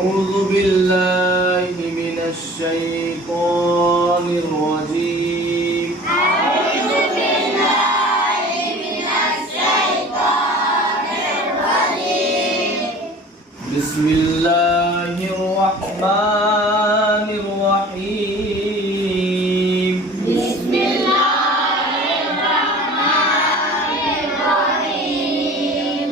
أعوذ بالله من الشيطان الرجيم. أعوذ بالله من الشيطان الرجيم. بسم الله الرحمن الرحيم. بسم الله الرحمن الرحيم.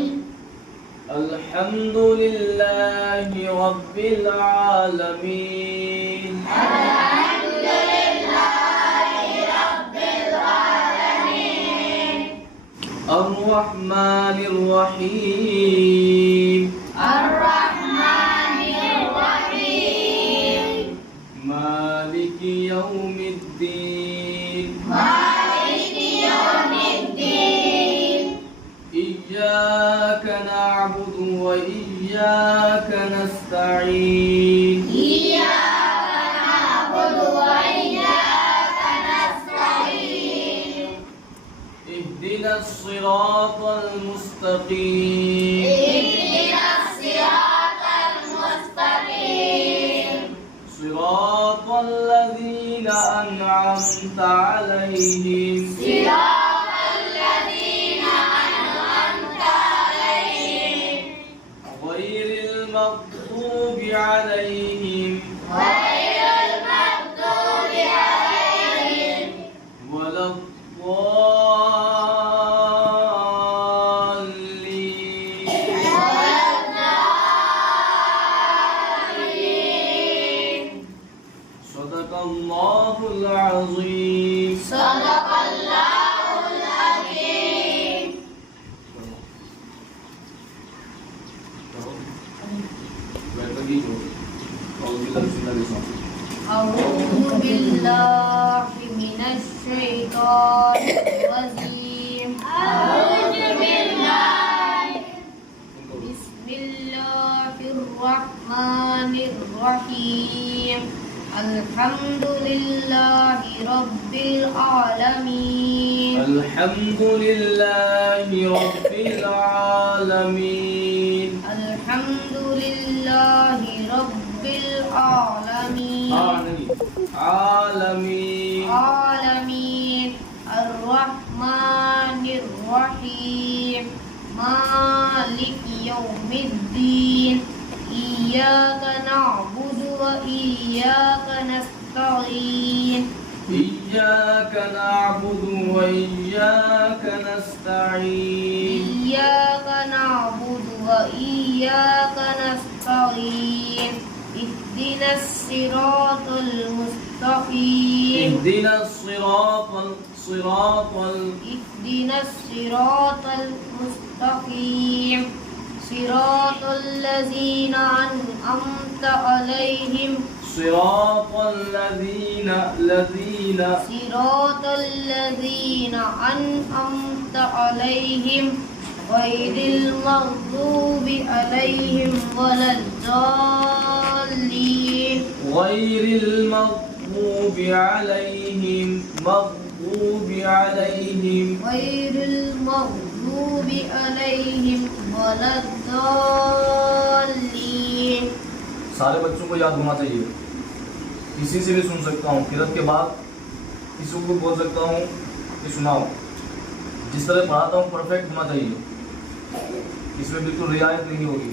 الحمد لله رب العالمين. الحمد لله رب العالمين. الرحمن الرحيم. الرحمن الرحيم. مالك يوم الدين. مالك يوم الدين. إياك نعبد وإياك نستعين. إياك نعبد وإياك نستعين. اهدنا الصراط المستقيم. اهدنا الصراط المستقيم. صراط الذين أنعمت عليهم. صراط الذين أنعمت عليهم غير المغضوب عليهم غير المغضوب عليهم ولا الضالين. ولا الضالين. صدق الله العظيم. صدق الله العظيم. أعوذ بالله من الشيطان الرجيم. أعوذ بالله. بسم الله الرحمن الرحيم. الحمد لله رب العالمين. الحمد لله رب العالمين. الحمد لله رب العالمين. عالمين. عالمين. الرحمن الرحيم. مالك يوم الدين. إياك نعبد وإياك نستعين. إياك نعبد وإياك نستعين. إياك نعبد وإياك نستعين. اهدنا الصراط المستقيم. اهدنا الصراط اهدنا الصراط المستقيم. صراط الذين أنعمت عليهم صراط الذين صراط الذين أنعمت عليهم غير المغضوب عليهم ولا الضالين. غير المغضوب عليهم غير المغضوب عليهم ولا الضالين. सारे बच्चों को याद होना चाहिए. किसी से भी सुन सकता हूँ, किरत के बाद किसी को बोल सकता हूँ कि सुनाओ. जिस तरह पढ़ाता हूँ परफेक्ट होना चाहिए. इसमें बिल्कुल रियायत नहीं होगी.